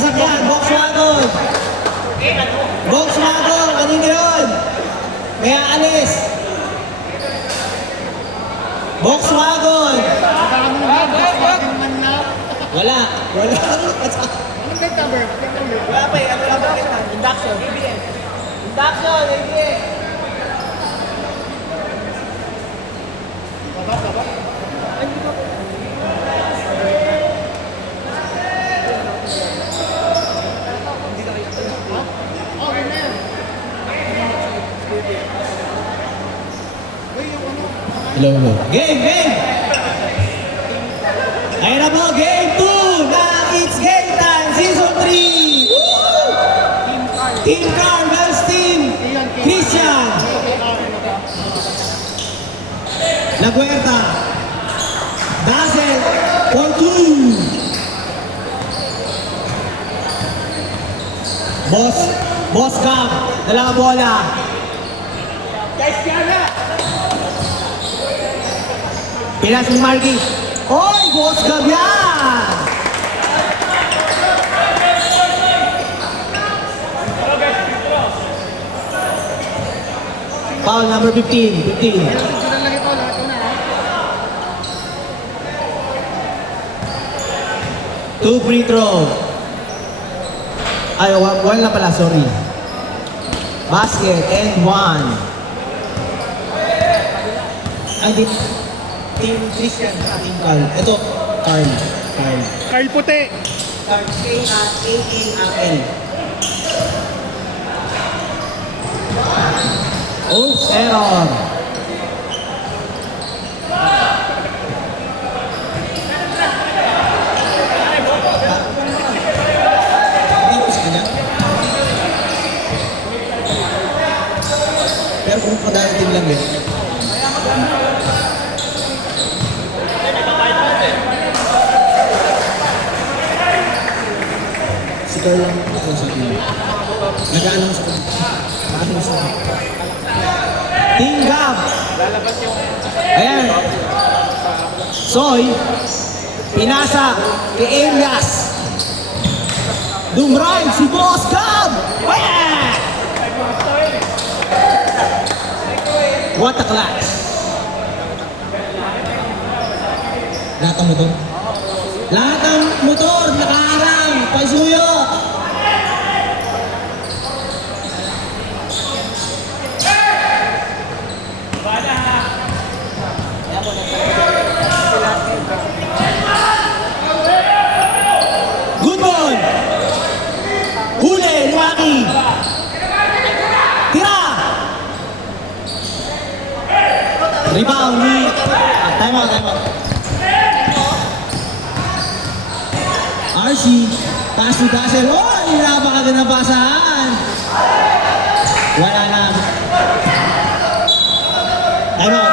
Sasakyan, Volkswagen. Volkswagen, kanina yun. May aalis. Volkswagen. Wala. Anong plate number? Wala pa eh. Induction. Induction, ABS. Okay na yan. Hello. Game! Ayun na po, game 2 na It's Game Time Season 3! Woo! Team Carl versus Team Christian! La Puerta! Dazzle for 2! Boss Cam, dala bola! Pilas ni Marky. Oy, Boss Cam yan! Foul number 15. Sila lang ito, lahat ko na. 2 free throw. Ay, one na pala, sorry. Basket and 1. Ay, di. Team Christian, Team Carl. Ito, Carl. Kyle Puti. Carl, K-A-L. Oops, error. Pero kung pagdating lang yun. Si Carl lang ako sa team. Nag-aanong sa team. Nag-aanong sa team. Team Gab! Ayan. Soy. Pinasa kay Elias. Dumrive si Boss Gab! Ayan! What a class! Lahat ng motor? Lahat ng motor nakaharang! Paisuyo! Good ball! Huli! Luwaki! Tira! Rebound ni... Time out. RC, pass to Dazzle. Oh, napakaganda pasahan. Wala na. Time out.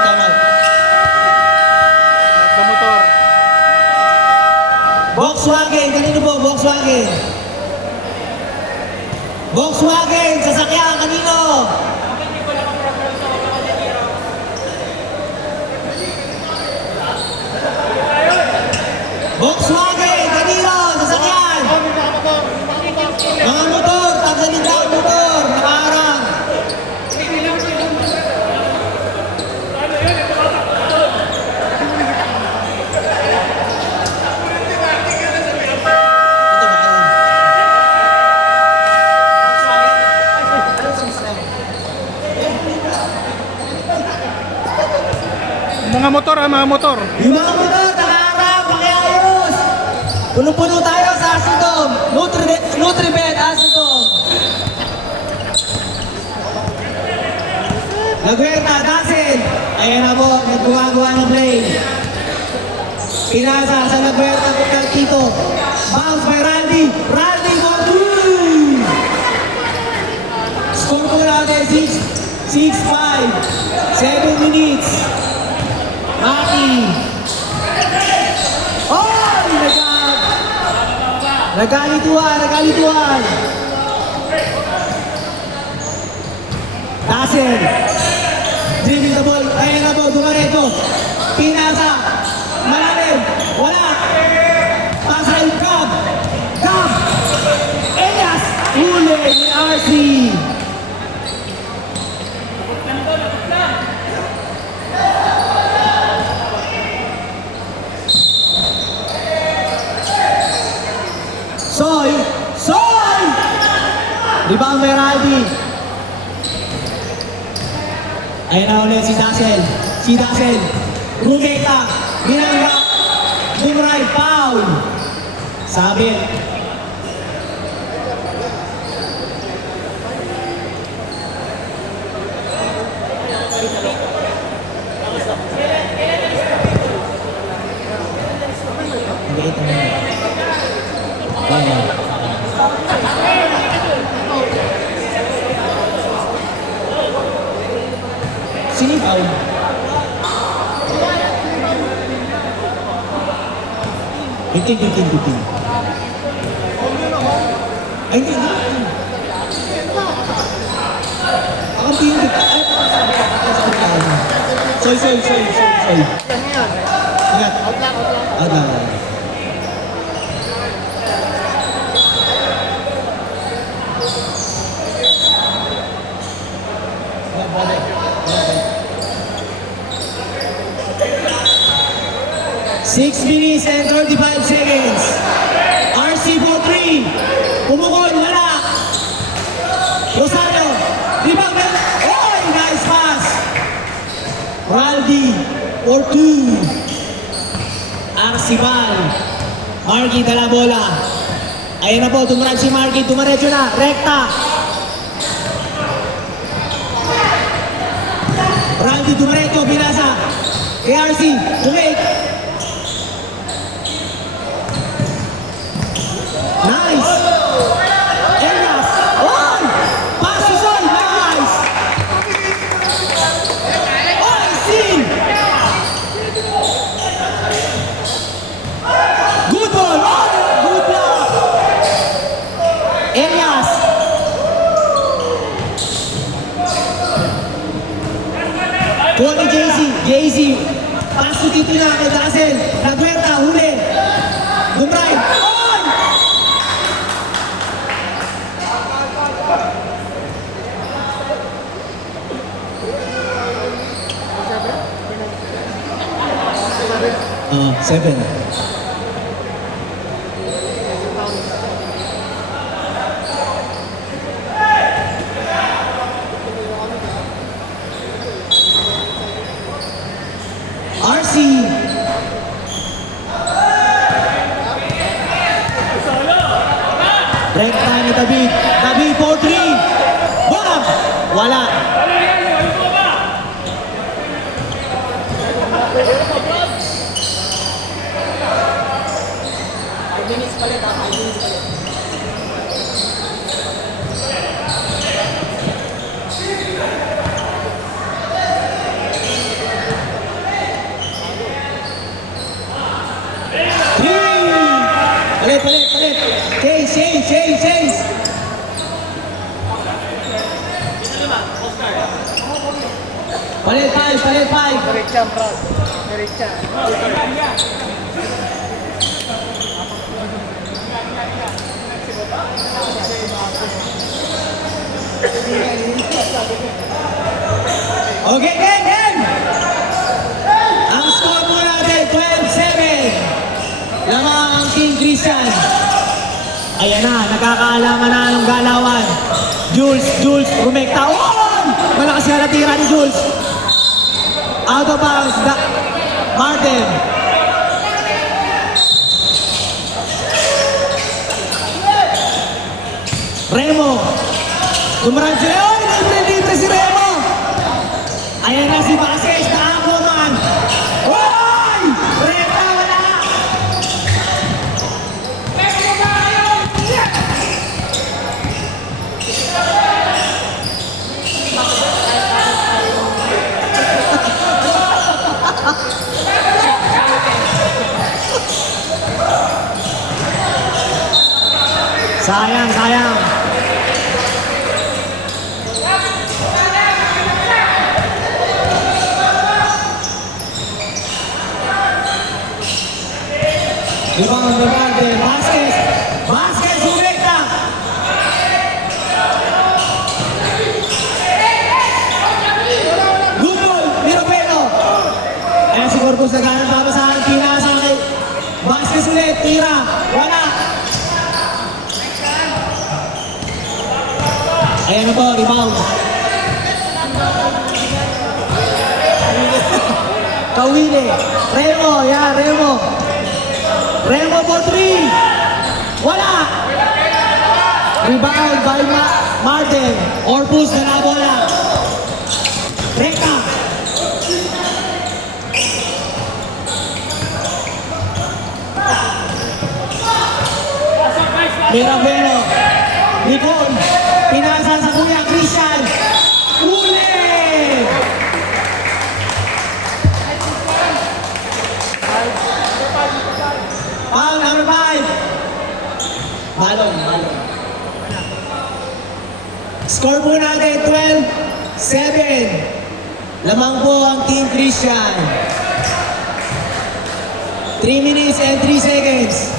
Sa motor. Volkswagen, kanino po? Volkswagen, sasakyan, kanino? Volkswagen, kanino? Sasakyan! Mga motor, tanggalin daw ang motor, nakaharang. Mga motor. Yung mga motor, nakaharang, pakiayos. Puno-puno tayo sa Asidom. Nutribet, Asidom. Laguerta, Dazzle. Ayan na po, nagbuwa ng play. Pinasa sa Laguerta, Tito. Bounce by Randy. Randy for 2. Score po natin 6-5. 7 minutes. Maki. Oh! Nagalituan. Dazzle. Dribbling the ball. Ayan na po, Dumareto. Pinasa. Malalim. Wala. Pass line, Gab. Beraldi. Ayan na ulit si Daxel. Si Daxel. Rumeta. Binangga. Bumray. Foul. Sabit. Sinipaw. Biting. Ay, hindi. Ako tingin. Soy. Ingat. Out lang. Six minutes and 35 seconds. RC for 3. Pumukol, wala. Rosario. Rebound. Oy, nice pass. Raldi for 2. Arcibal. Marky dala bola. Ayun na po, tumarag si Marky. Tumaretso na. Rekta. Raldi tumaretso. Binasa. KRC. Tumake. Nice! Elias! Oy! Pass to Soy! Nice! Oy! See! Good ball! Oy! Good block! Elias! Call ni JC! Pass to Tito na kay Daxel! Nagwerta! Huli! Gumray! Oy! Seven. RC. Break time ni David. David 4-3. Bam! Wala. Palit. Chase. Palit 5. Diretsa, bro. Diretsa. Okay, game! Ang score mo natin, 12-7. Lamang ang King Christian. Ayan na, nagkakaalaman na ng galawan. Jules, rumekta. Oh! Malakas nga natira ni Jules. Out of bounds, Martin. Remo. Tumarang si Remo. Libre si Remo. Ayan na si Vasquez na ako man. Oy! Reta, wala! Sayang. Rebound, Vasquez, humekta! Good ball, Miropelo! Ayan si Corpus naghanap babasahan, pinasa kay Vasquez ulit, tira, wala! Ayan na po, rebound. Kawili. Remo, yan, Remo. Remo for 3. Wala. Rebound by Martin. Orpus na na bola. Rekta. Mirabueno. Nicole. Pinasa sa Kuya Christian. Uli! Foul number 5. Balon. Score po natin 12-7. Lamang po ang Team Christian. 3 minutes and 3 seconds.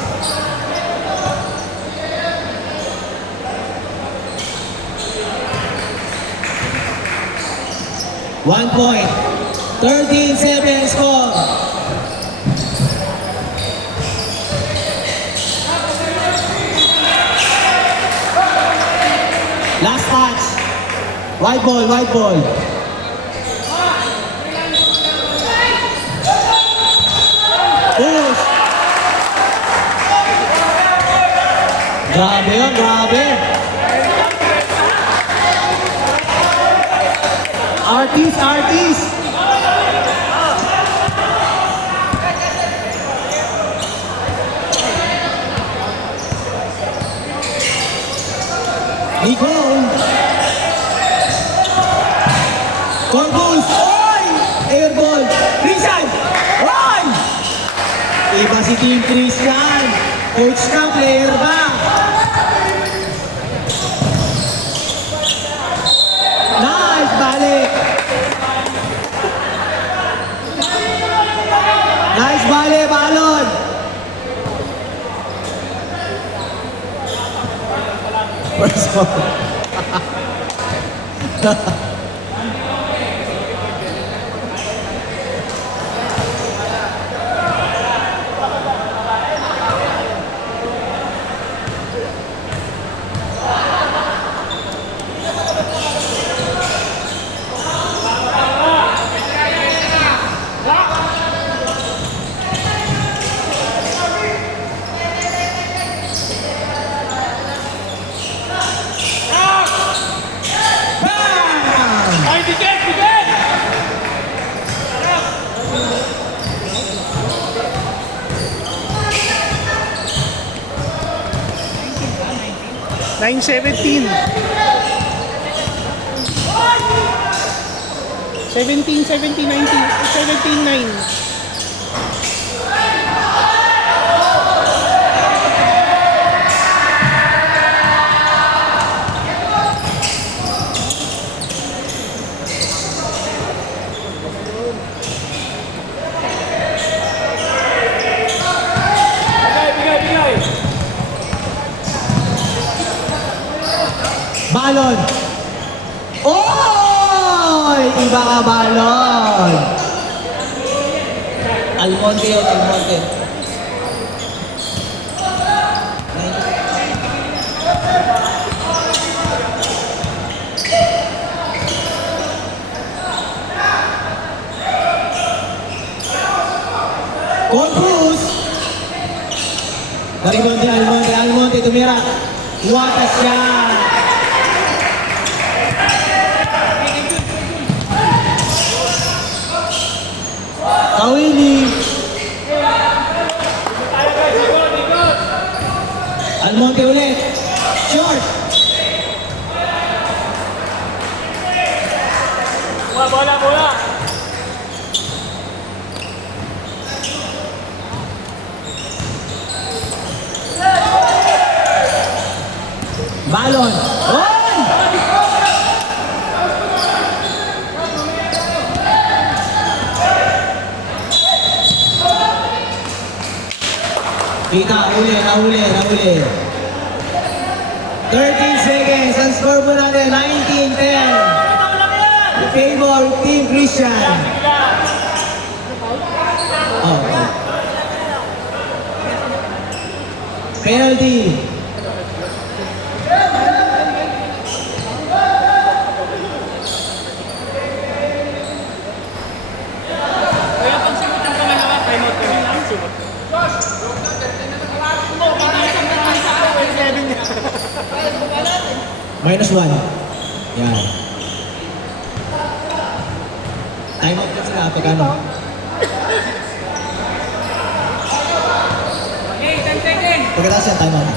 One point. 13-7 score. Last touch. White ball, white ball. Push. Grabe yun, grabe. Artist. Nicole. Corpus. Oy! Air ball. Christian. Oy! Iba si Team Christian. Coach ka, player ba? Nice, balik. Nice, balik, balon. First ball. Bam! Ay, tiket! 9-17. 17-19. Balon. Oy! Iba ka balon. Almonte yun, Almonte. Corpus. Naribon din Almonte tumira. Watas siya. Kawili. Almonte ulit. Short. Bola. Balon. Oy! Kita, nahuli. 13 seconds. Ang score po natin, 19-10. In favor, Team Christian. Oh. Penalty. -1. Yan. Time out na sila pag ano. Okay, 10 seconds. Pagkatapos yan, time out.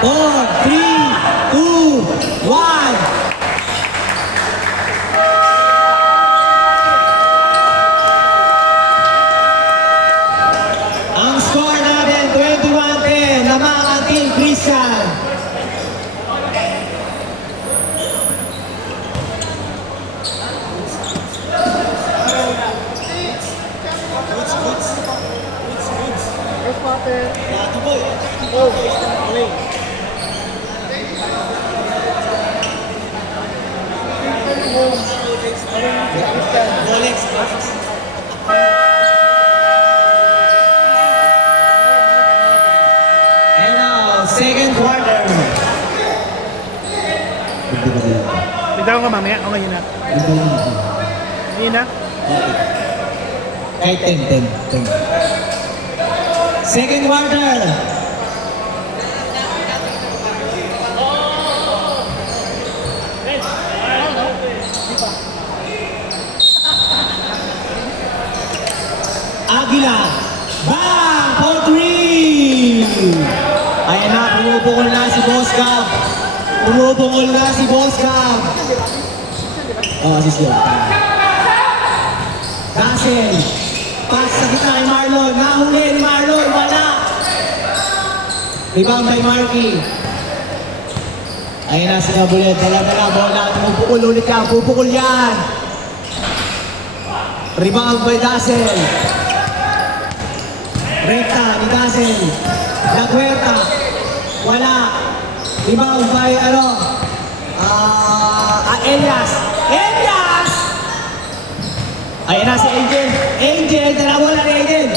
Four, three, two, one. Ang score natin, 21-10. Lamang ang Team Christian. First quarter. Oh, play. And now, second quarter. Bigyan ko mamaya. O ngayon na. Ngayon na. Kahit 10. Second quarter. Aguila. Bang! For 3! Ayan na, pumupukol na si Boss Gab. Pumupukol na si Boss Gab. Assist yun. Dancing. Pass sa gitna kay Marlon. Nahuli ni Marlon. Wala. Rebound by Marky. Ayan na si Gabulet. Dala-dala. Bola. Pupukol ulit yan. Pupukol yan. Rebound by Dazzle. Recta ni Dazzle. La Huerta. Wala. Rebound by Elias. Elias! Ayan na si Angel. Angel, dalawa na ni Angel.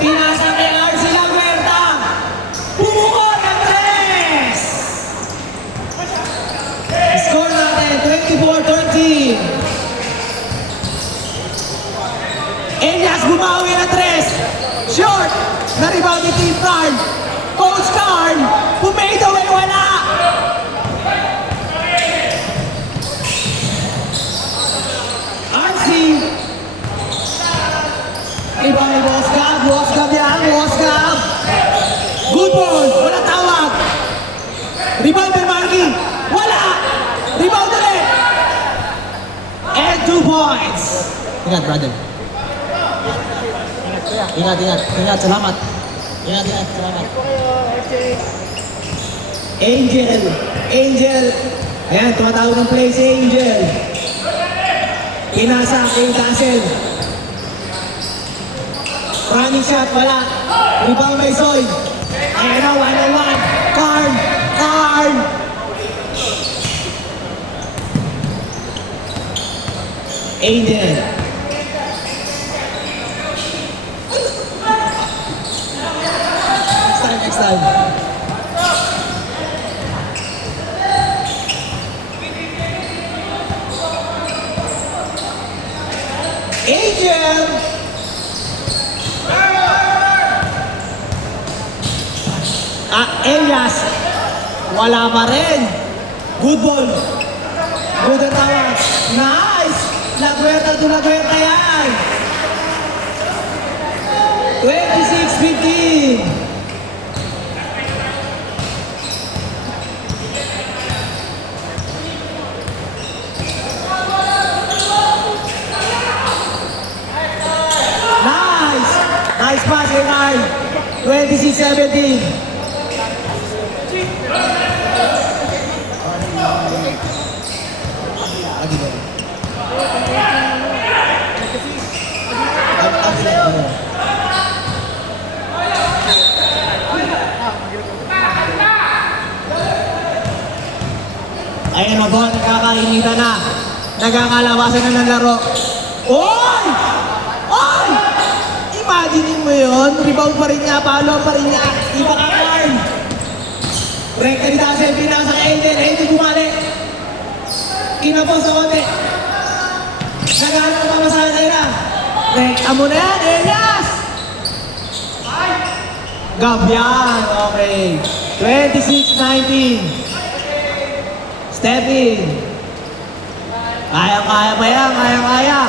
Pinasa kay RC La Huerta. Pumukot ng 3! Score natin, 24-13. Elias bumawi ng 3. Short! Na-rebound ni Team Carl. Coach Carl, who made away, wala! RC. Iba ni Boss Gab yan, Boss Gab. Good ball, wala tawag. Rebound by Marky, wala! Rebound ulit! And 2 points. Ingat, brother. Ingat, salamat. Ingat, salamat. Angel. Ayan, tumatawag ng play si Angel. Pinasa kay Dazzle. Running shot, wala. Rebound by Soy. Ayan na, 1-on-1. Carl. Angel. Next time. Angel! Elias! Wala pa rin! Good ball! Good ang tawag! Nice! La Huerta yan! 26-15! Nice pass kay Carl. 26-17. Ayan o, Bon, nagkakainitan na. Nagkakalabasan na ng laro. Oy! Oy! Imagine mo yun, rebound pa rin niya, follow pa rin niya. Iba ka, Carl. Rekta ni Dazzle, pinasa kay Angel. Angel bumalik. Kinapos sa konti. Naghanap pa masahay na. Rekta mo na yan, Elias! Gabian, okay. 26-19. Step in. Kaya-kaya pa yan, kaya-kaya.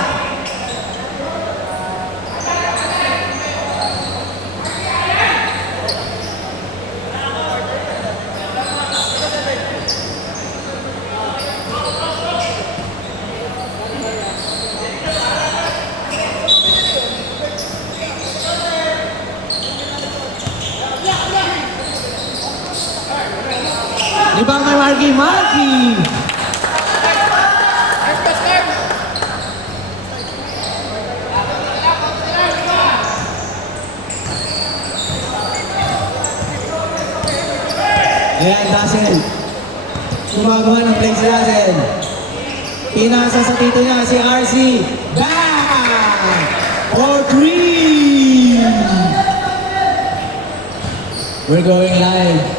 Rebound kay Marky. Marky! Ayan, Dazzle. Gumagawa ng play si Dazzle. Pinasa sa tito niya si RC. Bang! For 3! We're going live.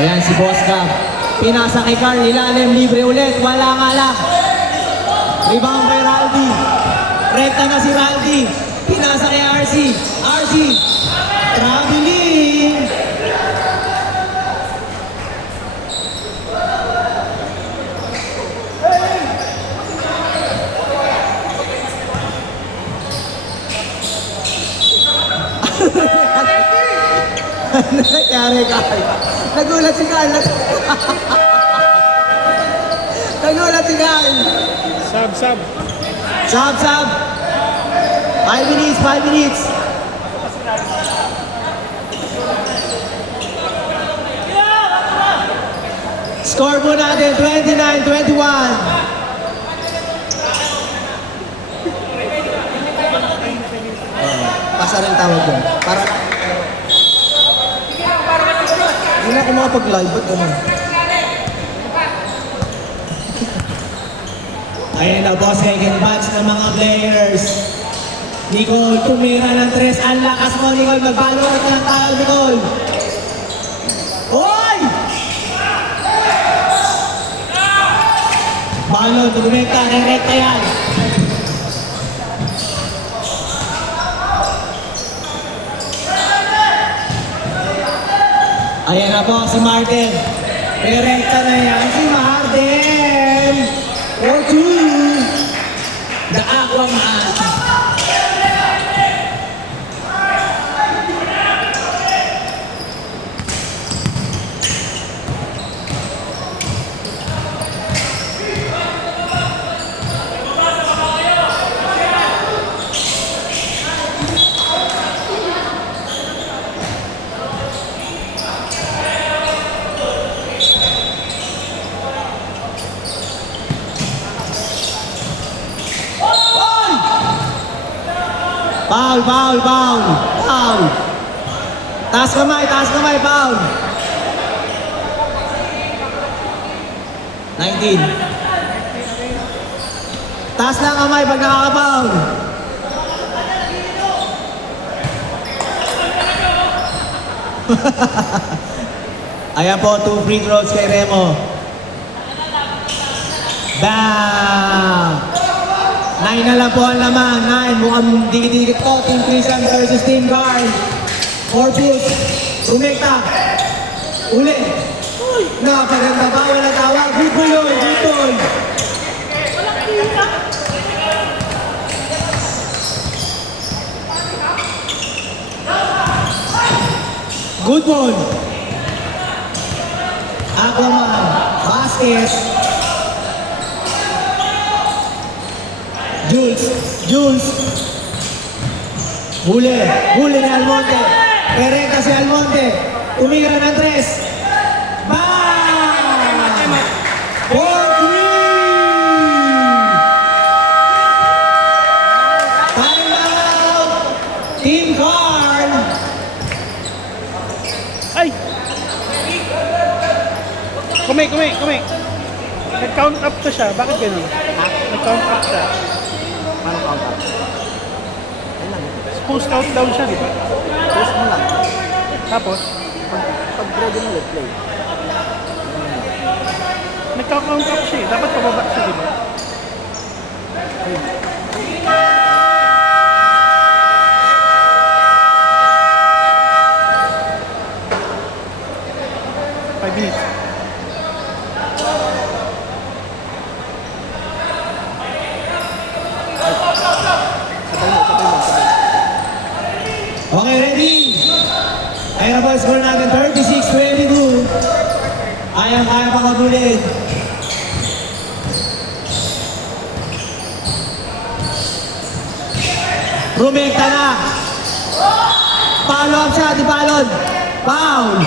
Ayan si Boss Gab. Pinasa kay Carl, ilalim, libre ulit. Wala nga lang. Rebound kay Raldi. Rekta na si Raldi. Pinasa kay RC. RC. Traveling. Ano nangyari, Carl? Nagulat si Carl. Nagulat si Carl. Sub. Sub. 5 minutes, 5 minutes. Score po natin, 29-21. Pasa rin tawag doon. Para hindi na ako makapag-live. Ba't ganun? Ayan na po, second batch ng mga players. Nicole, tumira ng 3. Ang lakas mo, Nicole. Mag-follow ka ng tao, Nicole. Oy! Balon, tumekta. Re-rekta yan. Ayan na po, si Martin. Re-rekta na yan, si Martin. Or 2. The Aquaman. Foul. Taas kamay, foul. 19. Taas lang kamay pag nakaka-foul. Ayan po, 2 free throws kay Remo. Bang! 9 na lang po ang laman. 9. Mukhang dikit-dikit to. Team Christian versus Team Guard. Corpus. Umekta. Uli. Napaganda ba? Wala tawag. Good boy yun. Good boy. Good ball. Aquaman. Vasquez. Jules. Huli ni Almonte. Pereka si Almonte. Tumira ng 3. Bang! 4-3! Time out! Team Carl! Ay! Kumay. Nag-count up to siya. Bakit ganun? Nag-count up siya. Paano count up? Post out down siya, di ba? Post mo lang. Tapos, Pag ready mo ulit, play. nagka-count up siya eh. Dapat pababa siya, di ba? Okay, ready? Ayan na po, score natin 36-22. Kaya pa kabulin. Rumekta na. Follow up siya, di balon. Foul.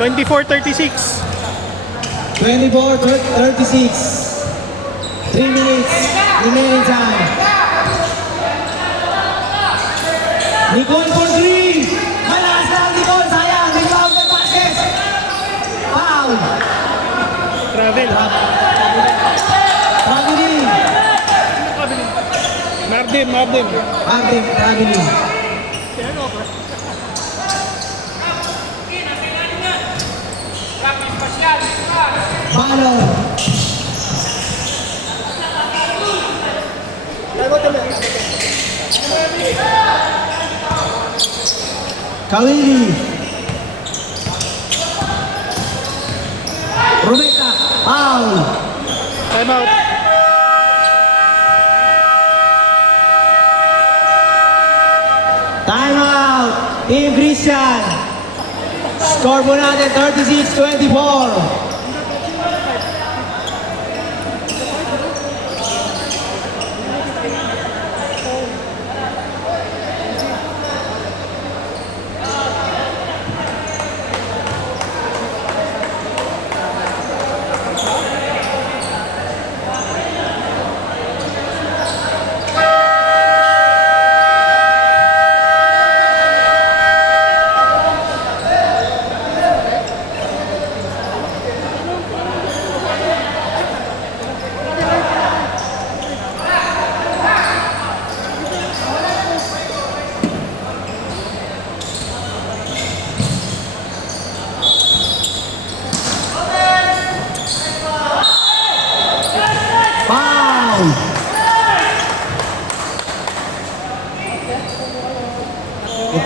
Twenty-four, 36. 24-36. 3 minutes. Remaining time. Nicole for 3. Malakas lang Nicole. Sayang. Rebound ng basket. Foul. Travel. Traveling. Mardim. Traveling. Balon. Kawili. Rumeka. Foul. Time out. Time out. Team Christian. Score po natin 36-24.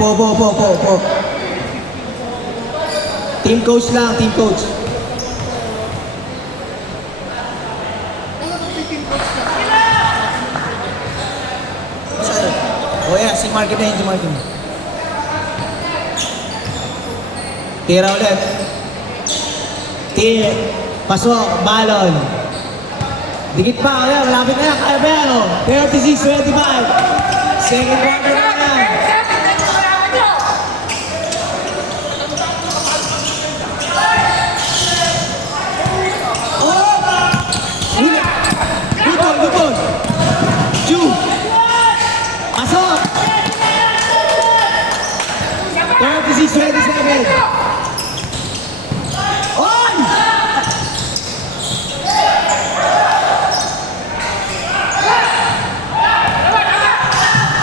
Opo. Team coach lang, team coach. Oh yeah, si Marky na yun, si Marky. Tira ulit. Pasok, balon. Dikit pa, okay, malapit na yan, kaya ba yan, oh? 36-25. Second quarter na yan. Good ball. Ju. Pasok. 36-27. On!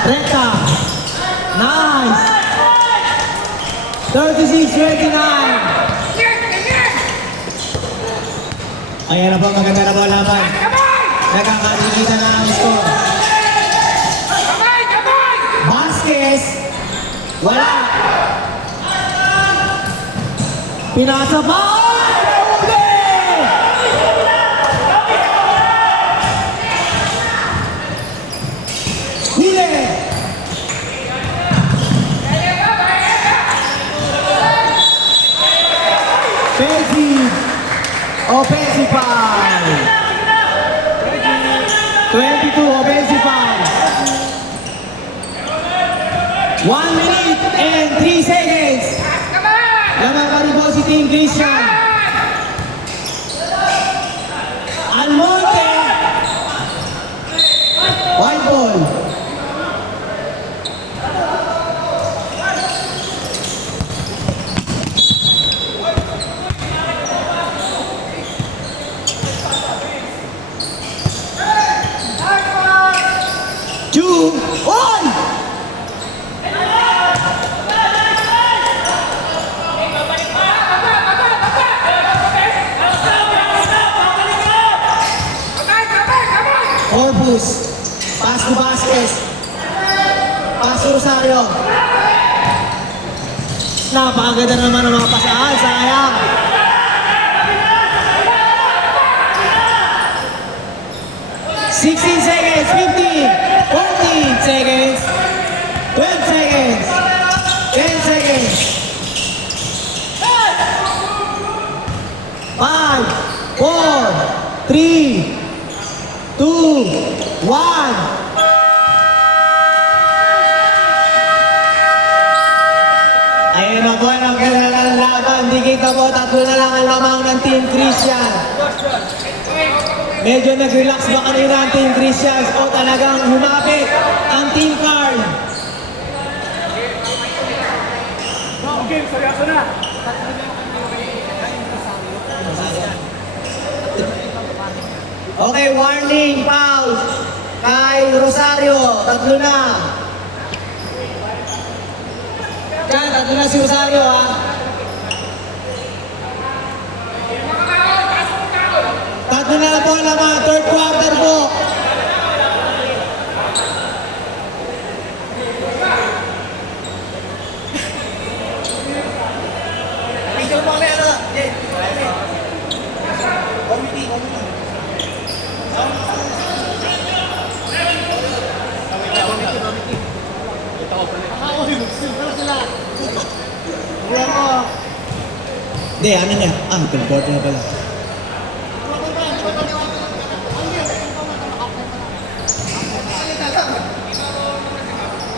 Recta. Nice. 36-29. Ayan na po, maganda na po laban. Nagkakalikita na ang score. Vasquez. Wala. Pinasa pa. Huli. Offensive foul. 22 offensive foul. 1 minute and 3 seconds. Laban pa rin po si Team Christian. Almonte. White ball. Two, one! Matus. Pass to Vasquez. Pass to Rosario. Napakaganda naman ng mga pasaan. Sayang. Sixteen seconds, 15, 14 seconds, 12 seconds, 10 seconds. 5, 4, 3, 2, 1. Ayun na po ang kailangan laban. Di kita po, tatlo na lang ang lamang ng Team Christian. Medyo nag-relax ba kanina ang Team Christians o talagang humapit ang Team Carl? Okay, seryoso na. Okay, warning, pause. Kay Rosario, tatlo na. Diyan, tatlo na si Rosario, ha? Tatlo na lang po naman, third quarter po. Picture mo kami, ano? Hindi, ano niya? Third quarter na pala.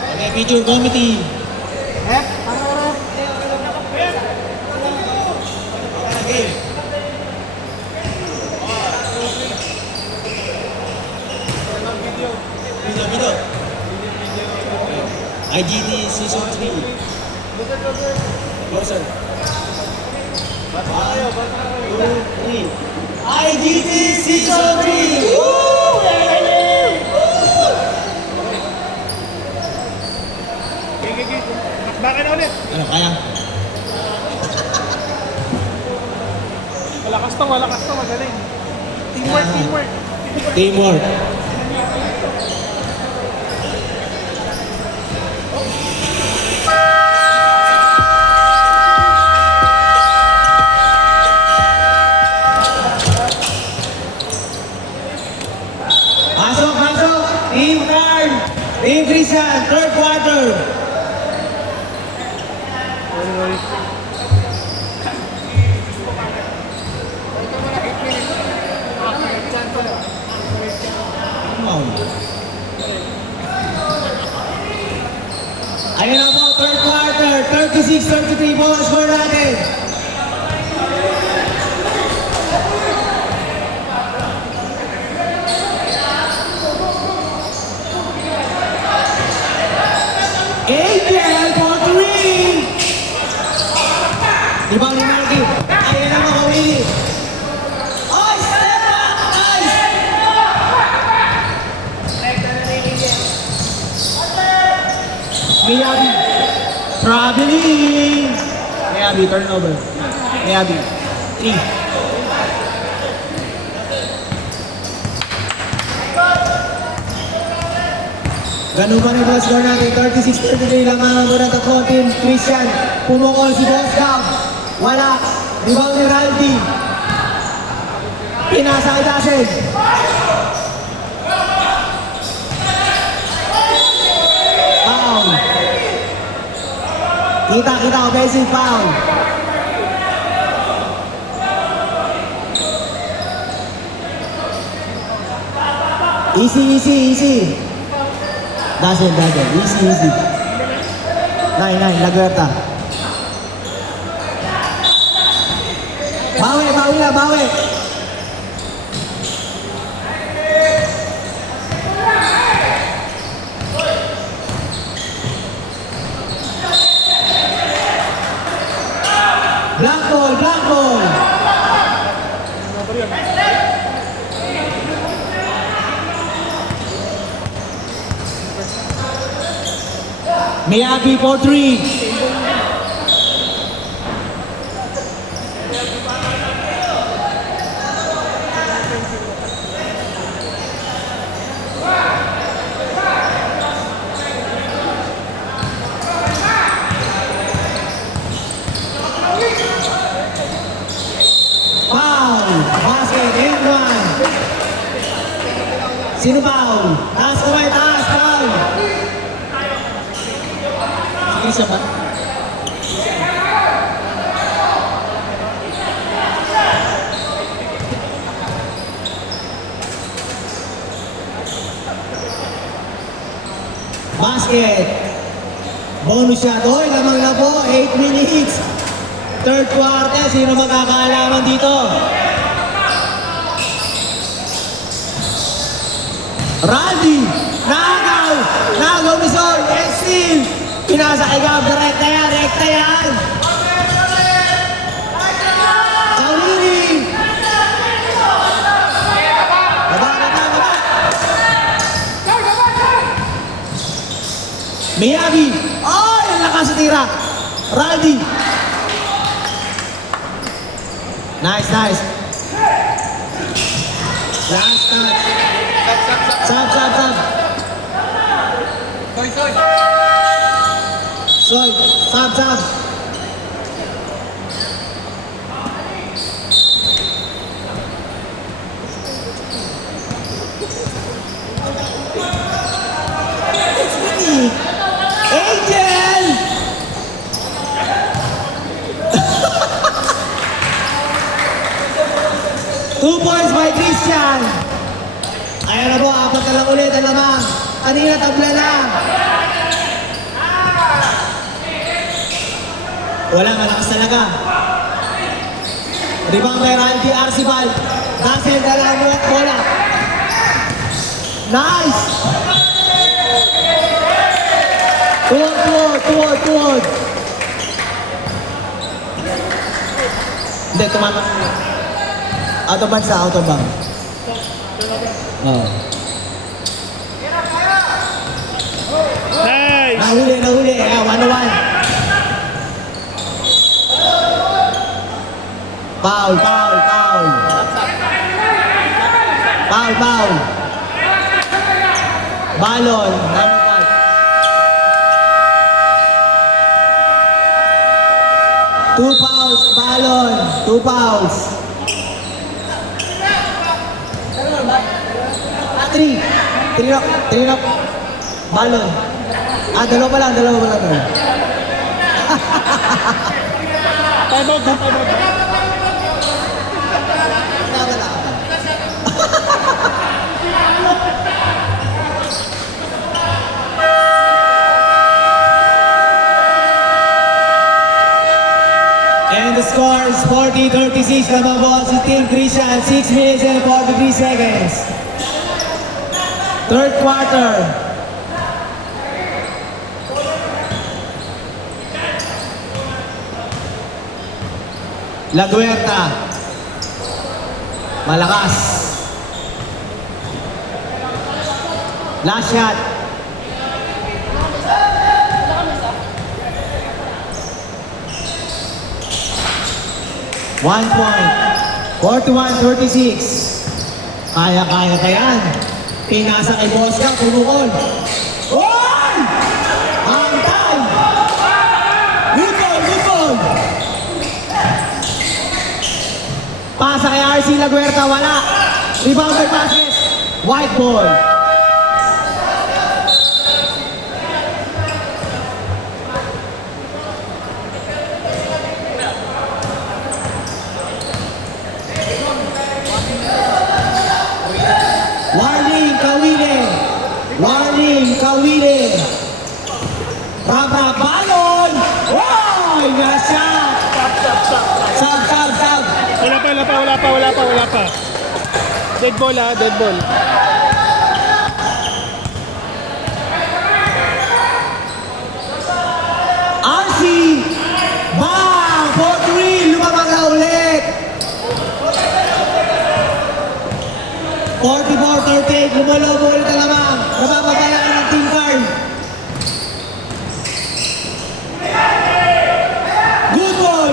Okay, picture committee. Okay. Video. IGT Season 3. Closer. 1, 2, 3. IGT Season 3! Woo! Okay. Bakit na ulit? Ano, kaya? Malakas to, magaling. Teamwork. Teamwork. Pasok! Team Carl! Team Christian, third quarter! Ayun na po, third quarter, 36-33 po ang score natin. APL for 3! Di ba ni Marky? Ayun na mga Willie. Ay, step back! Nice! Miyabi. Traveling! Miyabi, turnover. Miyabi. 3. Ganun pa rin po score natin, 36-33 lang ang muna tatlong Team Christian. Pumukol si Boss Gab. Wala. Rebound ni Raldi. Pinasa kay Dasen. Foul. Kita, offensive foul. Easy. Dasen. Easy. 9, Laguerta. Bawi. Black ball. Miyagi for 3. Sino foul? Taas kamay, taas, foul. Isa ba? Basket. Bonus shot. Hoy, lamang na po. 8 minutes. Third quarter. Sino magkakaalaman dito? Randy. Nagaw. Nagaw ni Sol. And steal. Pinasa kay Gab. Rekta yan. Rekta yan. Kaulini. Baba, baba, baba. Miyagi. Ay, ang lakas sa tira. Randy. Nice, nice. Last touch. Sab, sab, sab. Soy, sab, sab. It's me. Angel! Two points by Christian. Ayan na po, apat na lang ulit ang lamang. Kanina tabla lang. Wala, malakas talaga. Rebound by Randy Arcibal. Nasel na lang mo at bola. Nice! Tuwod. Hindi, tumatak. Out of bounds na, out of bounds. Oh. Nice! Nahuli. 1-1. Foul. Balon. Number 5. 2 fouls. Balon. 2 fouls. 3 knock. Balon. Dalawa pa lang. Time out. And the score is 40-36. Lamang po si Team Christian. 6 minutes and 43 seconds. Third quarter. La Guerta. Malakas. Last shot. One point. 41-36. Kaya yan. Pinasa kay Bosca, pumukol. Oy! Ang time! Good goal! Pasa kay RC Laguerta, wala. Rebound by Vasquez. White ball. Warning, Kawile. Baba, balon. Wow! Nasa. Sab. Wala pa. Dead ball. RC. Bang! 4-3. Lumabang na ulit. 44-38. Lumalobo ulit ang lamang. Nabababalaan ng team card. Good ball.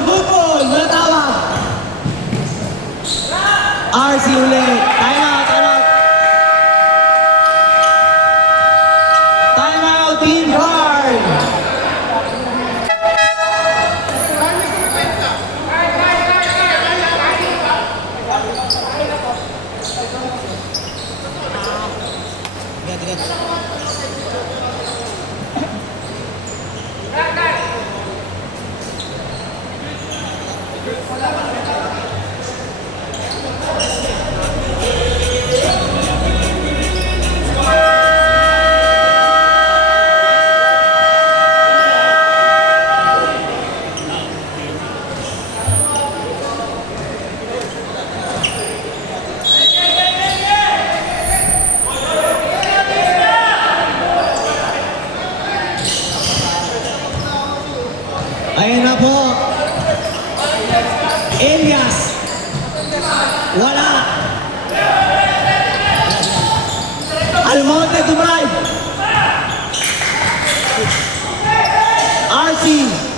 Matawag. RC ulit. Time out. Time out, team card.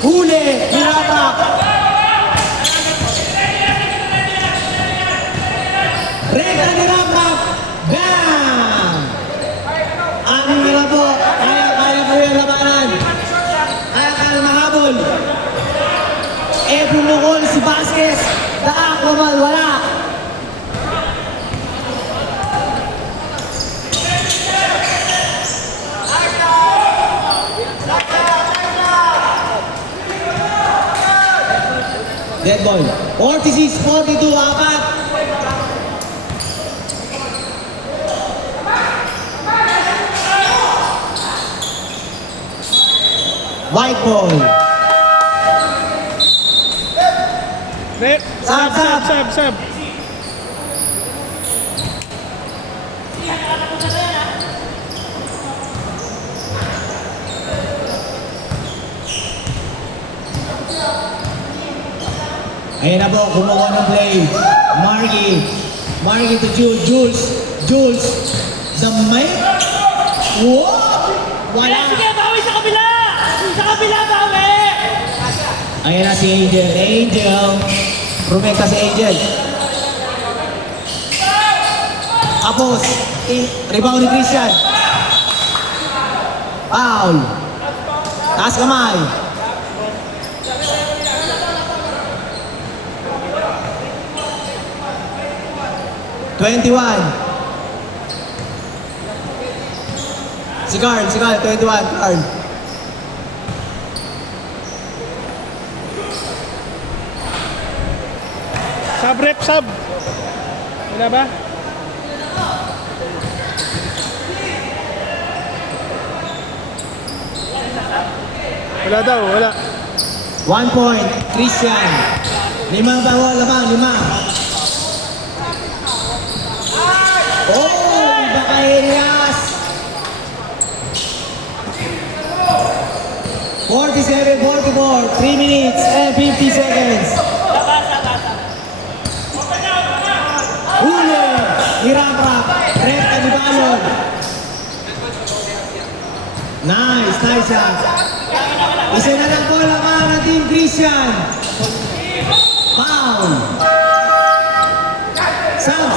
Huli! Nirapak! Rekta nirapak! Bam! Ang nila po, kaya po yung labanan. Kaya mahabol. Bumukol si Vasquez. Daak naman, wala. Dead ball. 46-42, apat. White ball. Sab. Ayan na po, kumuha ng play. Margie to Jules. The mic. Wow! Wala. Sige, bawi sa kabila! Sa kabila, bawi! Ayan na si Angel. Rumekta si Angel. Tapos, rebound ni Christian. Foul. Taas kamay. Si Carl, 21, Carl. Sub. Wala ba? Wala daw, wala. 1 point, Christian. 5 bawal lamang, 5. Oh, iba kay Elias. 47-44, 3 minutes and 50 seconds. Huli, Hiraprak, rekta ni Balon. Nice shot. Isa na lang po laman ng Team Christian. Foul. Sub.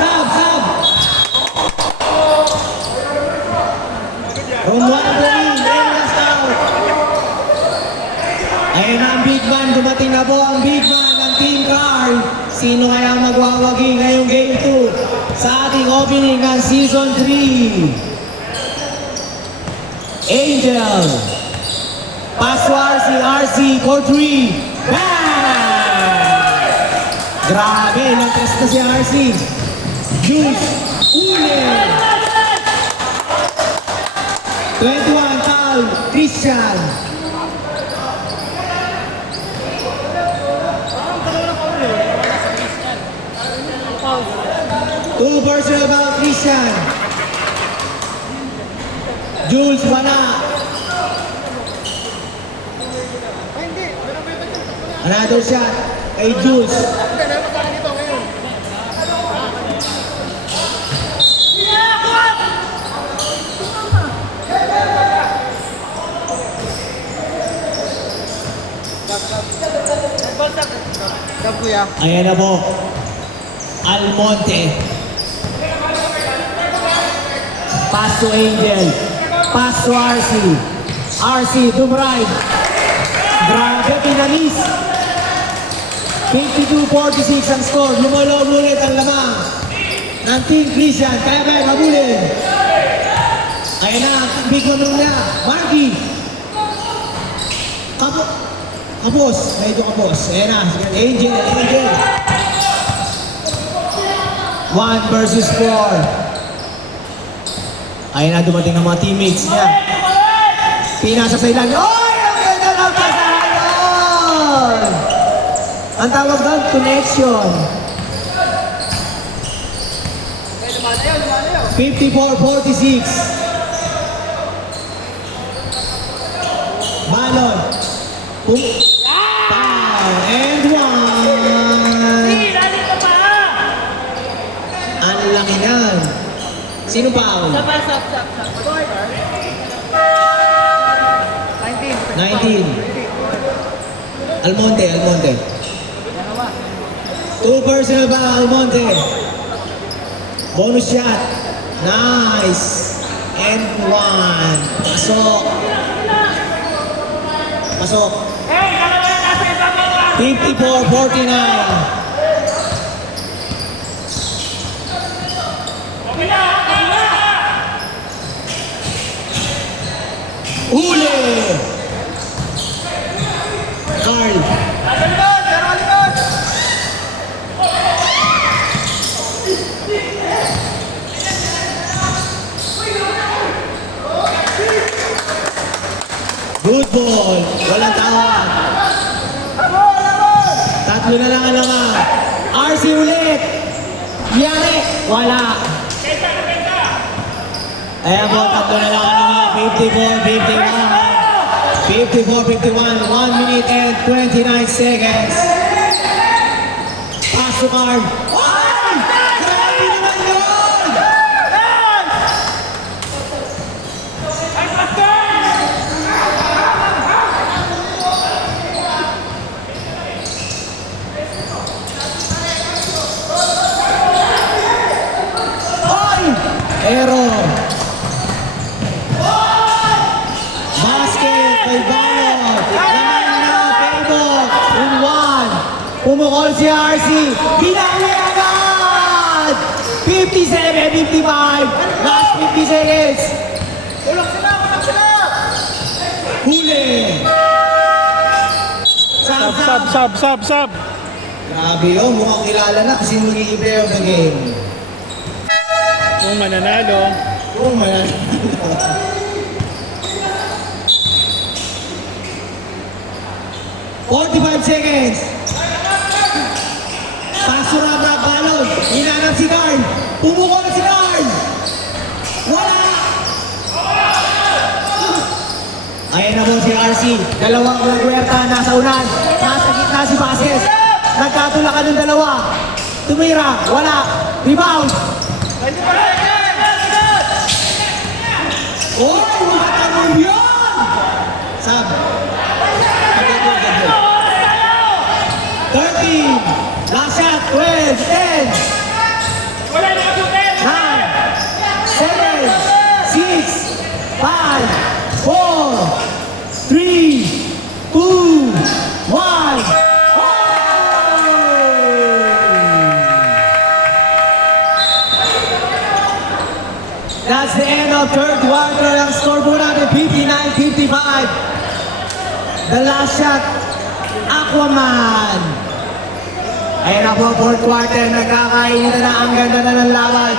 From 1 to 3, Elias out. Ayun na ang big man, dumating na po ang big man ng Team Carl. Sino kaya magwawagi ngayong Game 2 sa ating opening ng Season 3? Angel. Paswar si RC for 3. Bang! Grabe, nag-test na si RC. Juice. Ulit. 21 foul. Christian. Two personal foul, Christian. Jules, wala. Another shot kay Jules. Ayan na po. Almonte. Pass to Angel. Pass to RC. RC, dumrive. Grabe, pinamis. 52-46 ang score. Lumulog ulit ang lamang ng Team Christian. Kaya mabulin. Ayan na, ang big one niya. Margie. Kapos. Medyo kapos. Ayan na. Angel. 1 versus 4. Ayan na, dumating ang mga teammates niya. Pinasa sa ilang. Oy! Ang ganda ng pasahan! Ang tawag doon, connection. 54-46. Balon. Foul and 1. Lali ka pa! Ang laki yan. Sino foul? Sab. 19. Almonte. Two personal ba, Almonte? Bonus shot. Nice. And one. Pasok. Hey, dalawa yan nasa ibang mga. 54-49. Kabila, kabila. Huli! Carl. Good ball. Walang tawag. Tatlo na lang ang laman. RC ulit. Yari. Wala. Ayan po, tatlo na lang ang laman. 54-51. 54-51. 1 minute and 29 seconds. Pass to Carl. Ay! Grabe naman yun! Ay, Pastor! Ay! Error. Basket kay Balot. Naman na payback in one. Pumukol si RC. Binawi agad! 57-55. Last 50 seconds. Kulang sila. Huli. Sub. Grabe yun. Mukhang kilala na kasi magiging player of the game. Kung mananalo, Oh man. "45 seconds. Paso na Balon. Hinanap si Carl. Pumukol si Carl. Wala. Ayan na po si RC. Dalawang Laguerta nasa unan. Nasa gitna si Bases. Nagkatulakan ng dalawa. Tumira. Wala. Rebound. Oy! Wala tanong yun! Sab. 13. Last shot. 12. 10. Wala na yung 9, 7, 6, 5, 4, 3, 2, 1. That's the end of third quarter. Ang score po natin 59-55. The last shot, Aquaman. Ayan na po, fourth quarter. Nagkakainitan na. Ang ganda na ng laban.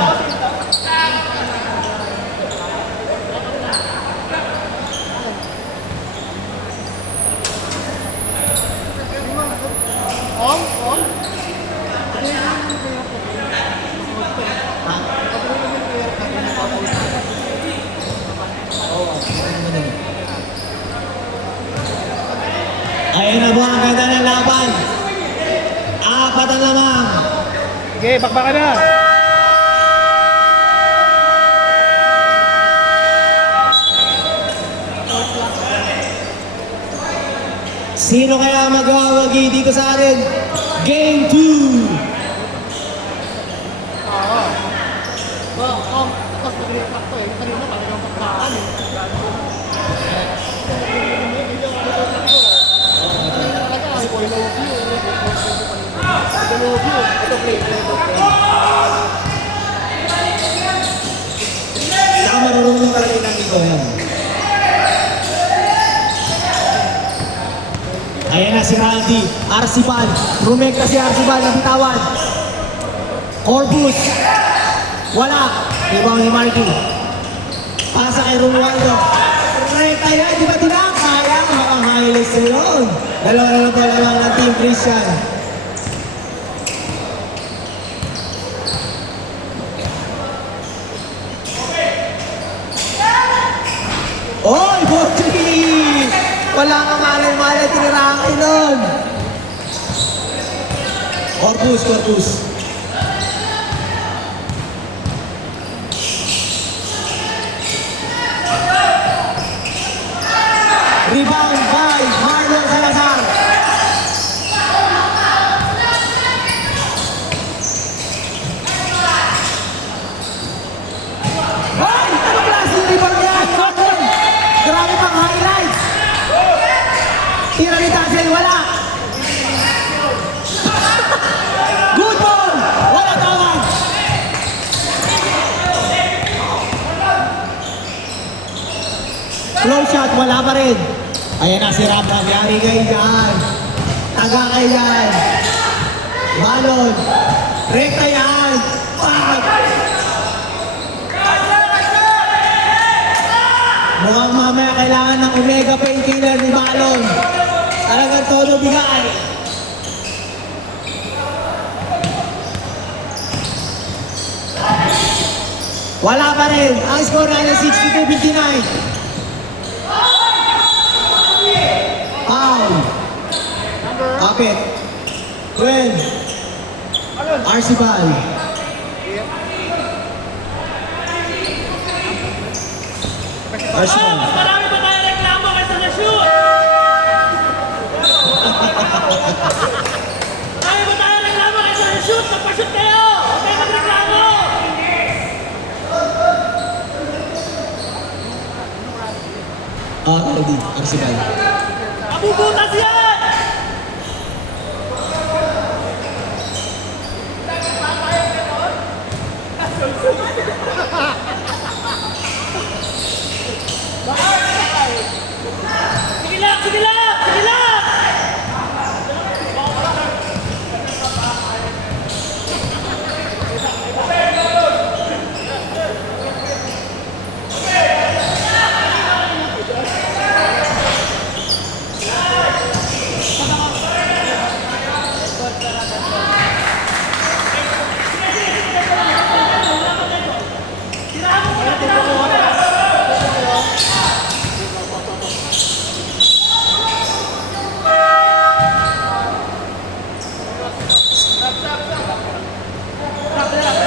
Ayan na po, ang ganda ng laban. Apat ang lamang. sige, bakbakan na. Sino kaya magwawagi dito sa atin? Game 2. Saka marunong ka rin ng ito yan. Ayan na si Randy, Arcibal. Rumekta si Arcibal, nabitawan. Corpus. Wala. Ibang ni Marky. Pasa kay Romualdo. Rekta yan, di ba tinakaya? Ang highlights na yun. Dalawa na lang po lang ng Team Christian. Oy, Bochi! Wala kang malay-malay, tinirahan nun. Corpus. Rebound by Marlon Salazar. Tira ni Tassel, wala. Good ball! Wala tawag. Flow shot, wala pa rin. Ayan na si Rafa, yari kayo dyan. Taga kayo dyan. Balon. Rekta yan. Pag! Mukhang mamaya kailangan ng Omega Painkiller ni Balon. Talagang todo bigay. Wala pa rin. Ang score ay 62-59. Foul. Kapit. 12. Arcibal. Arcibal. Mas marami pa tayo reklamo kaysa na-shoot! Marami pa tayo reklamo kaysa na-shoot! Nagpa-shoot kayo! Huwag kayo magreklamo! Ready. Arcibal. Mabubutas yan! Sige lang! Sige lang! Sige lang!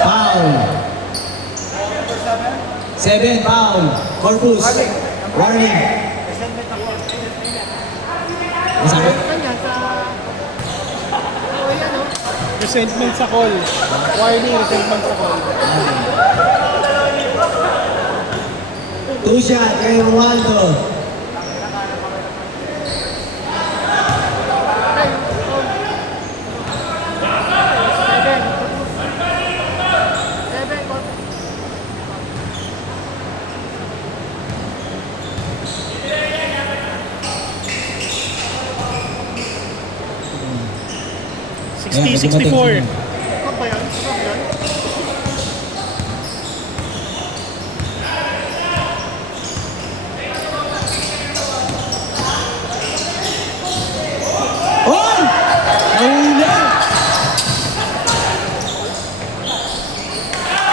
Foul. 7, foul. Corpus. Warning. Ano sabi? Resentment sa call. Warning, resentment sa call. 2 shot kay Romualdo. Ayan, 60-64. Oy! Nahuli!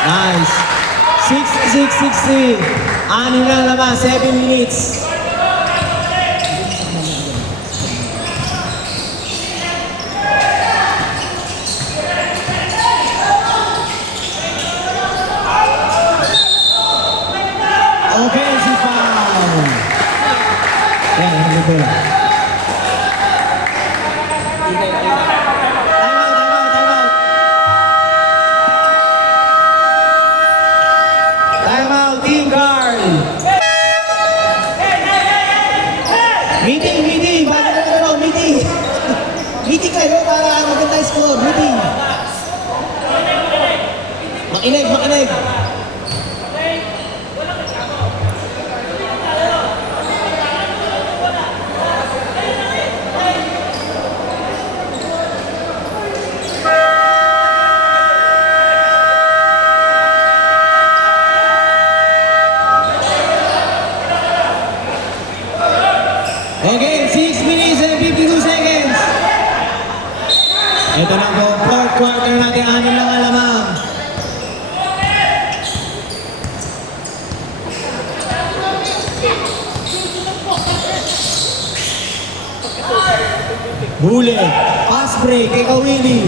Nice. 66-60. Anin lang naman, 7 minutes. Offensive foul. Yan, ano ba? Time out, Team Carl. Meeting. Bago na kayo, meeting. Meeting kayo para maganda yung score. Meeting. Makinig. Okay, 6 minutes and 52 seconds. Ito na po, fourth quarter natin, 6 lang ang lamang. Huli, pass break kay Kawili.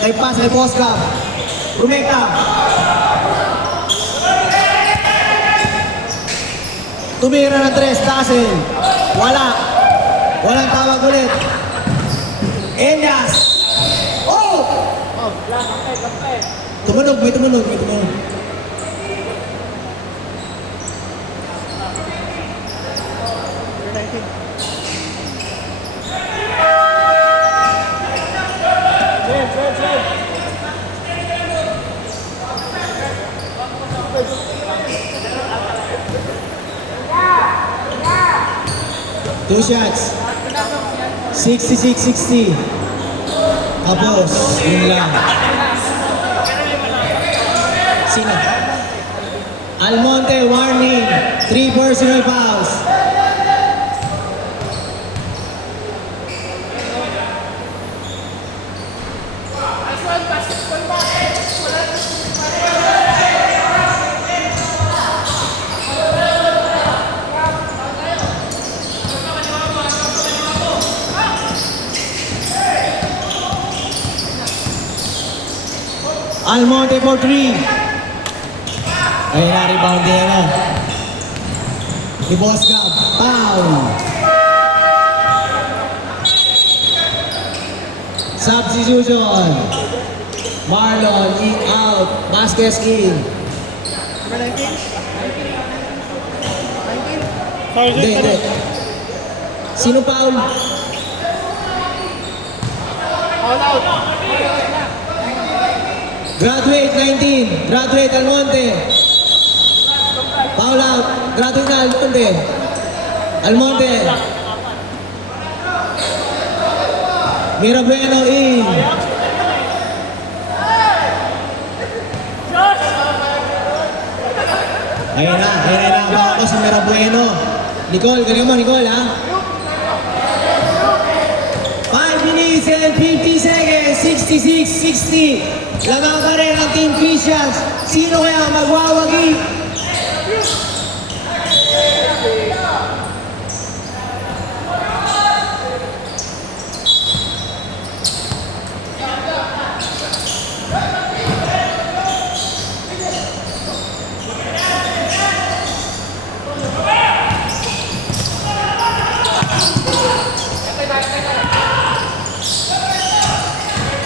Kay pass kay Posca. Rumeka. Tumira ng 3, Tassel. Walang tawag ulit. Elias. Oh! Tumunog. Two shots. 66-60. Tapos, yun lang. Sino? Almonte, warning. 3 personal fouls. Almonte for 3. Ayun na, rebound din na. Ni Boss Gab, foul. Substitution. Marlon, in out. Vasquez in. Foul Hindi, hindi. Sino foul? Graduate 19. Graduate Almonte. Foul out. Graduate na Almonte. Almonte. Mira Bueno in. Ayun na. Baka ko si Mira Bueno. Nicole, galing mo Nicole ha? 5 minutes and 50 seconds. 66-60. Lamang pa rin ang Team Christians. Sino kaya magwawagi?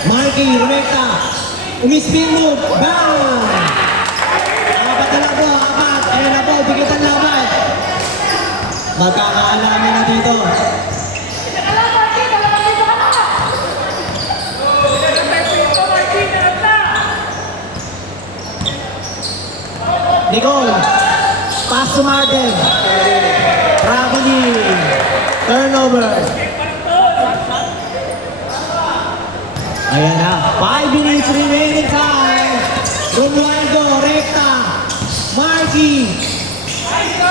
Marky, Rumeta. Umispin move. Bang! Apat na lang po, apat. Ayan na po, bigit ang laban. Magkakaalaman na dito. Nicole, pass to Martin. Raboni, turnover. Ayan na, 5 minutes remaining time. Romualdo, rekta. Marky.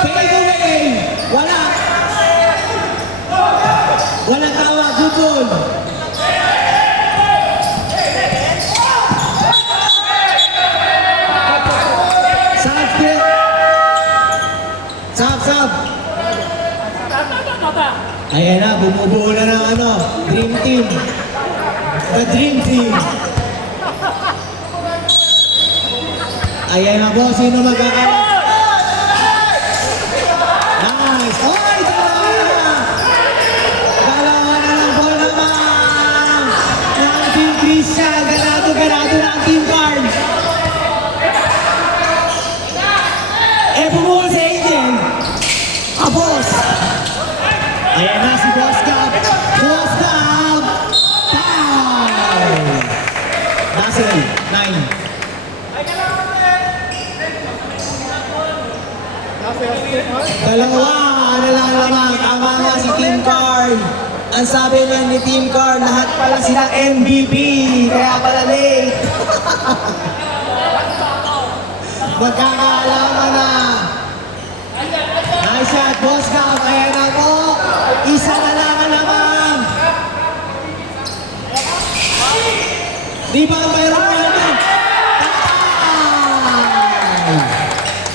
Fade away. Wala. Walang tawag, good ball. Sub. Ayan na, bumubuo na ng Dream Team. The Dream Team. Ayan na po, sino Nice! Oy, dalawa na lang po naman! Ng Team Christian, ganado ng Team Card. Bumuo si Angel. Tapos, ayan na si Boss Gab. Boss Gab! Foul! Russell, 9. Dalawa na lang naman. Tama nga si Team Card. Ang sabi nga ni Team Card, lahat pala sila MVP. Kaya pala late. Magkakaalaman na. Nice shot, Boss Gab. Ayan na po. Isa na lang naman. Di ba mayroon na naman?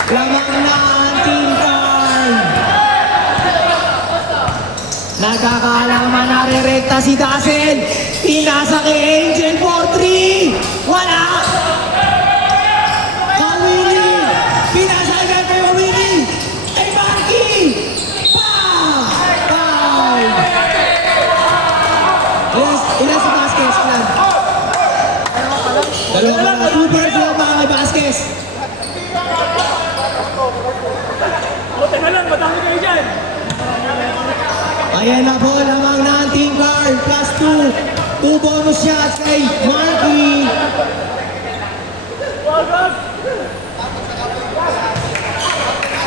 Lamang na ang Team Card. Nagkakaalaman na re-rekta si Dazen. Pinasa kay Angel for 3. Wala. Kawili. Pinasa agad kay Kawili. Kay Marky. Foul. Ilan si Vasquez? Ilan? Dalawa pa na. 2 birds lang mga kay Vasquez. Buti na lang, matangin kayo dyan. Ayan na po, lamang na ang team card. Plus 2. 2 bonus shots kay Marky.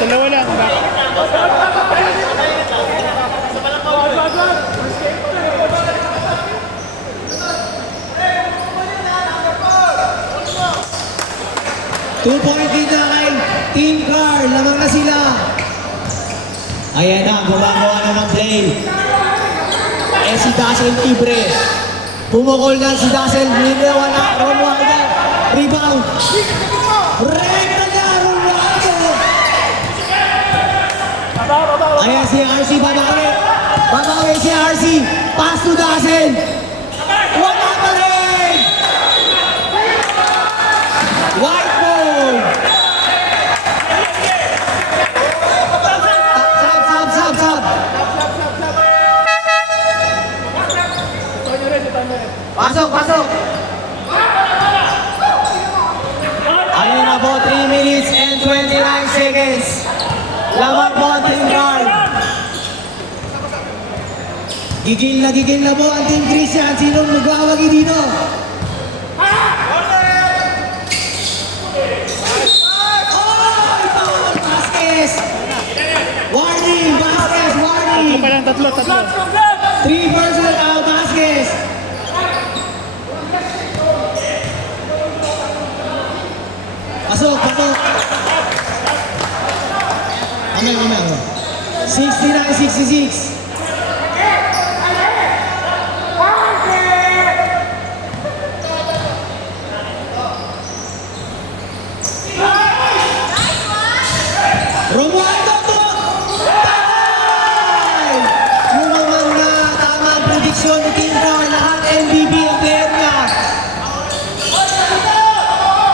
Dalawa lang. Back. 2-point lead na kay Team Car. Lamang na sila. Ayan na, gumagawa na ng play. Si Dazzle libre. Pumukol na si Dazzle. Niliwa na Romualdo. Rebound. Rekta niya, Romualdo. Ayan si RC, babawi. Babawi si RC. Pass to Dazzle. Wala pa rin. White ball. Sub. Pasok. Ayun na po, 3 minutes and 29 seconds. Lamang po ang Team Guard. Gigil na po ang Team Christian. Sinong magwawagi dito? Vasquez! Warning! Vasquez! Warning! Pa lang, tatlo. 3 personal out, Vasquez! Pasok! Amay. 69-66. Romualdo to! Patay! Lumamang na tama ang prediksyon ni Team Car. Lahat MVP ang player niya.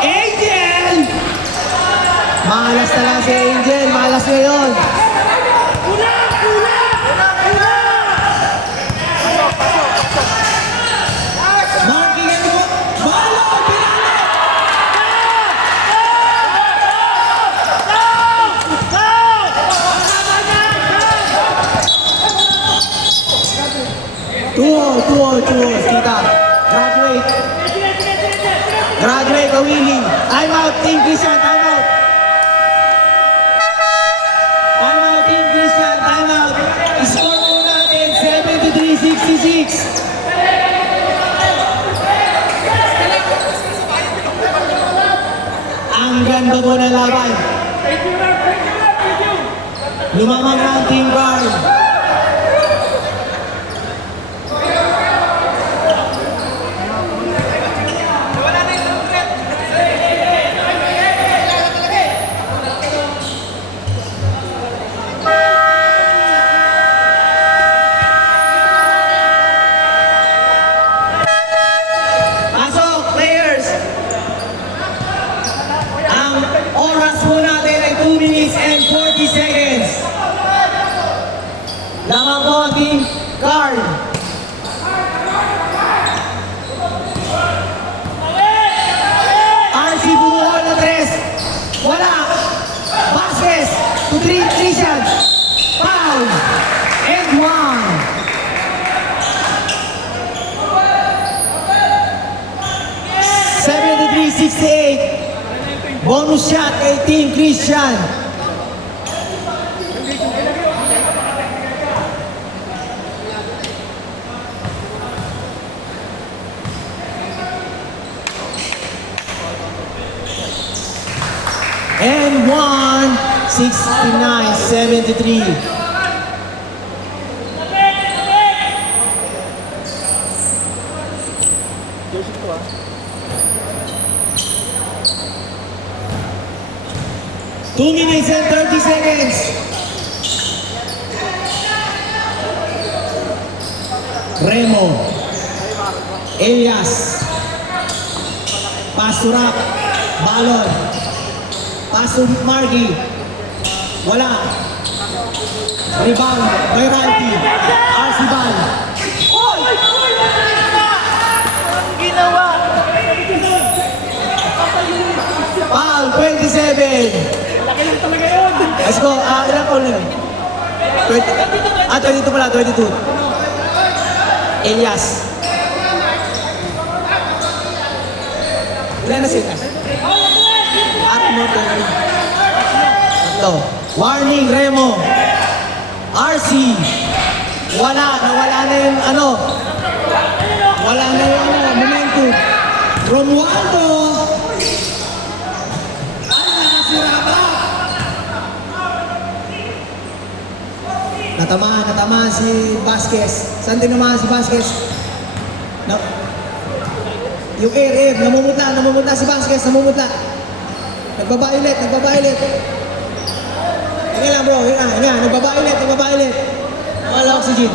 Angel! Malas na lang si Angel. Malas ngayon. Marking and go. Balo! Pinalo! Two, kita. Graduate, Kawili. Time out, Team Christian, time out. Time out, Team Christian, time out. Score po natin, 73-66. Ang ganda po ng laban. Lumamang na ang Team Guard. Pasok, players! Ang oras po natin ay 2 minutes and 40 seconds. Lamang po ang Team Guard. RC bumuhol na 3. Wala. Vasquez to 3 shots. Foul. And 1. 73-68. Bonus shot kay Team Christian. And 1, 69-73. Jersey ko 2 minutes and 30 seconds. Remo. Elias. Pasturak. Balon. Paso Margie. Wala. Rebound. Royalty. Arcibal. Foul. 27. Laki lang talaga yun. Let's go. Ilan ko na yun? 22 pala, 22. Elias. Ilan na sila? At mo ito. Warning, Remo. RC. Nawala na yung ano. Wala na yung ano, momentum. Romualdo. Nakasira ka. Natamaan si Vasquez. Saan din naman si Vasquez? Yung air, namumutla si Vasquez, namumutla. Nagbabayulit. Hinga lang bro, hinga, nagbabayulit. Wala oxygen.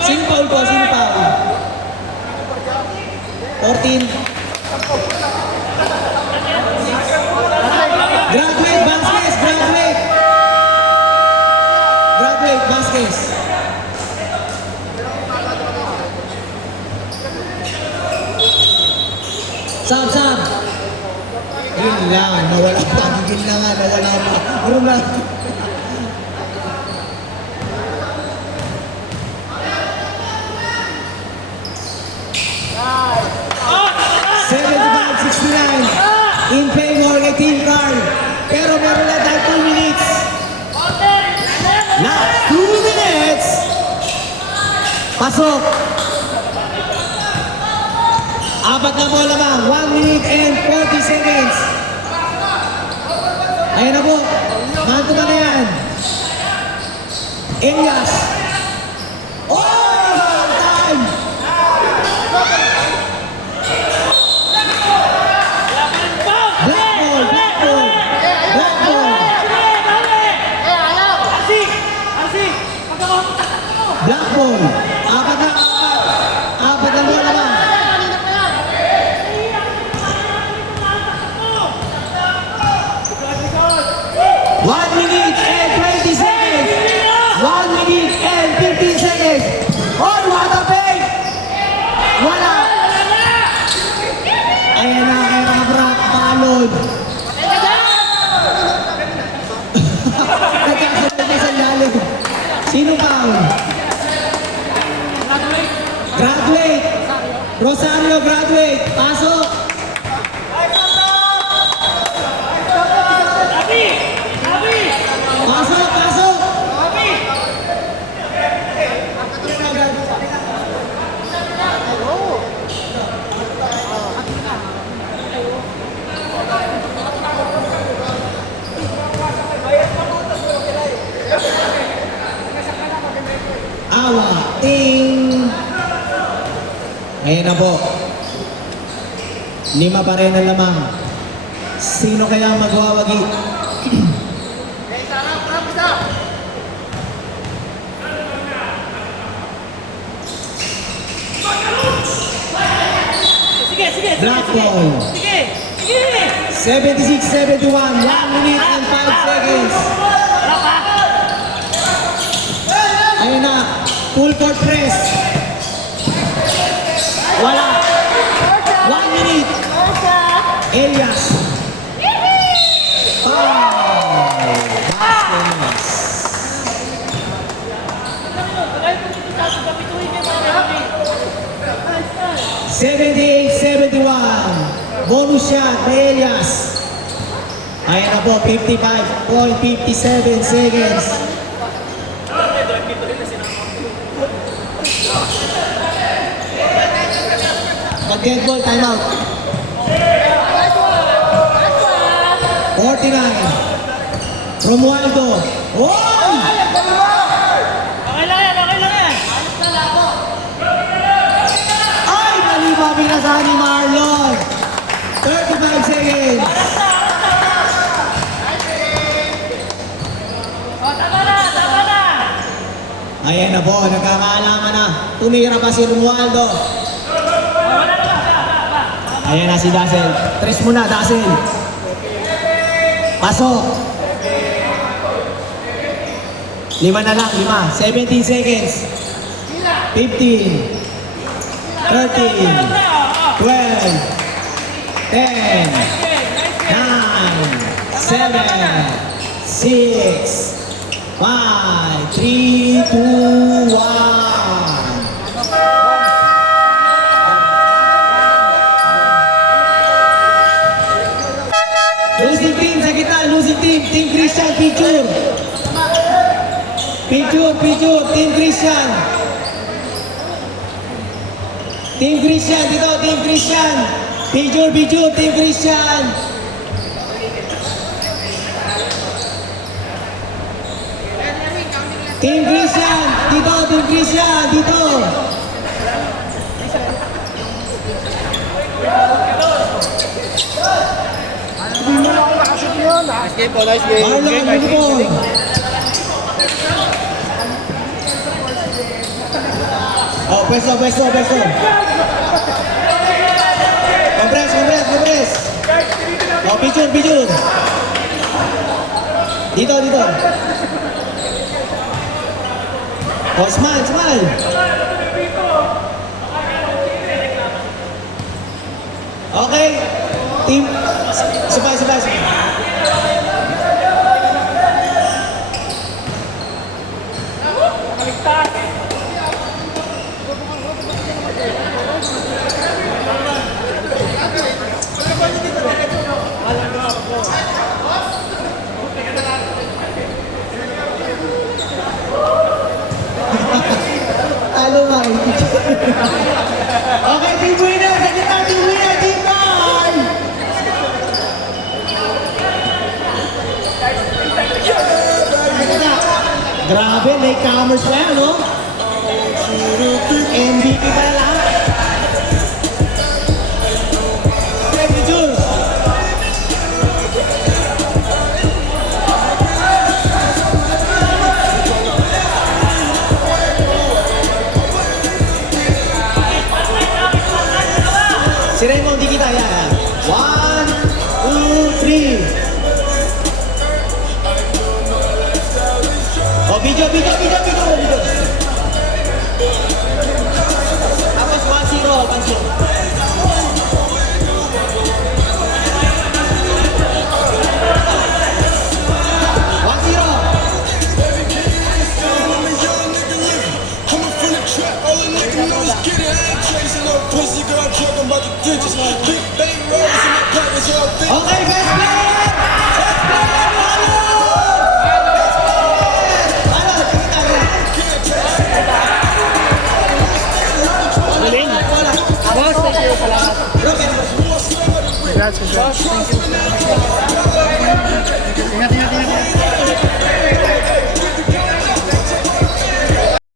Sino foul po? 14. Graduate Vasquez. Sab. Yun lang, nawala pa. Meron na. In favor kay Team Carl. Pero meron na dahil 2 minutes. Last 2 minutes. Pasok. 4 na bola ba? 1 minute and 40 seconds. Ayan na po. Manto na yan. Elias. Oh! Time! Black ball. 4 na bola ba? One minute and 20 seconds. 1 minute and 15 seconds. Oh, what a fake! Wala. Ayan na, kaya nakabrak, palod. Nagkasunod na sa lalim. Sino foul? Graduate. Rosario graduate. Pasok. Pasok. Awa. Ting. Ayan na po. 5 pa rin ang lamang. Sino kaya magwawagi? Sige. Black ball. Sige. 76-71. 1 minute and 5 seconds. Ayan na. Full court press. Wala. 1 minute. Elias. Foul. Vasquez. 78-71. Bonus shot ni Elias. Ayan na po, 55.57 seconds. Pag-dead ball, time out. 49. Romualdo. Oh! Okay lang yan. Ay, mali pa pinasahan ni Marlon. 35 seconds. Tama na. Ayan na po, nagkakaalaman na. Tumira pa si Romualdo. Ayan na si Dazzle. Tres muna, Dazzle. Pasok. Lima na lang, lima. 17 seconds. 15. 13. 12. 10. 9. 7. 6. 5. 3, 2, 1. Losing team sa gitna, losing team. Team Christian, picture. Picture, picture. Team Christian. Team Christian, dito, Team Christian. Picture, picture, Team Christian. Team Christian, dito, Team Christian, dito. Nice game po, nice game. Mahal lang ang uniform. Oh, pwesto, pwesto, pwesto. Compress, compress, compress. Oh, picture, picture. Dito, dito. Oh, smile, smile. Okay. Team, sabay, sabay, sabay. Talo nga eh. Okay, team winner! Sa gitna, team winner! Team Ball! Grabe, may commerce pa yan, no? MVP pa na lahat. Okay, picture. Si Raymond, di kita yan. 1, 2, 3. Oh, video, video, video, video, video. Tapos 1-0, 1-0. Coming from the trap, all a nigga know is get it. I ain't chasing no pussy, girl, talking about the digits. Big bang rolls in my pockets, and I'm thinking. Okay, best player! Best player! Ano? Best player! Ano? Kita mo. Galing. Wala. Boss, thank you pala. Broken. Congrats, congrats.